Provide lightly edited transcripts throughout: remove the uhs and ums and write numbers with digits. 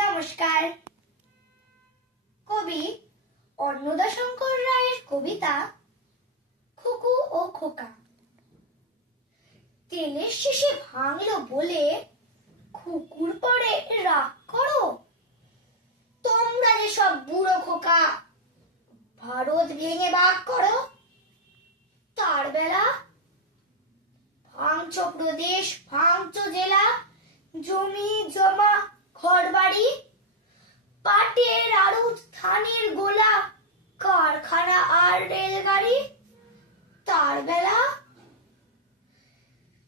নমস্কার। কবি অন্নদাশঙ্কর রায়ের কবিতা খুকু ও খোকা। তেলের শেষে ভাঙলো বলে খুকুর পরে রাগ করো? তোমরা যে সব বুড়ো খোকা, ভারত ভেঙে ভাগ করো। তার বেলা ভাঙছো প্রদেশ, ভাঙছো জেলা, জমি জমা ঘর বাড়ি, পাটের আড়ত, ধানের গোলা, কারখানা আর রেলগাড়ি। তার বেলা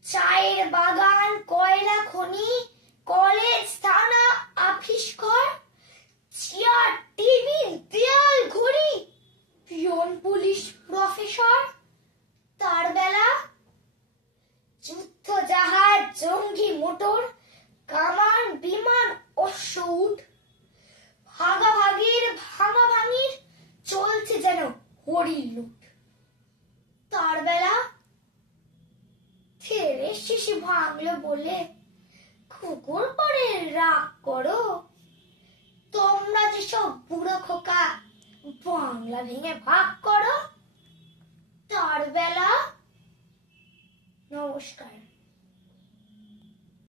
চায়ের বাগান, কয়লা খনি, কলেজ, থানা, আফিস ঘর, চেয়ার, টেবিল, দেয়াল ঘড়ি, পিয়ন, পুলিশ, প্রফেসর। তার বেলা যুদ্ধ জাহাজ, জঙ্গি মোটর, কামান, বিমান, অশ্ব উট, ভাগাভাগির ভাঙাভাঙির চলছে যেন হরির লুট। তার বেলা তেলের শেষে ভাঙলো বলে খুকুর পরে রাগ করো? তোমরা যেসব বুড়ো খোকা, বাংলা ভেঙে ভাগ করো। তার বেলা। নমস্কার।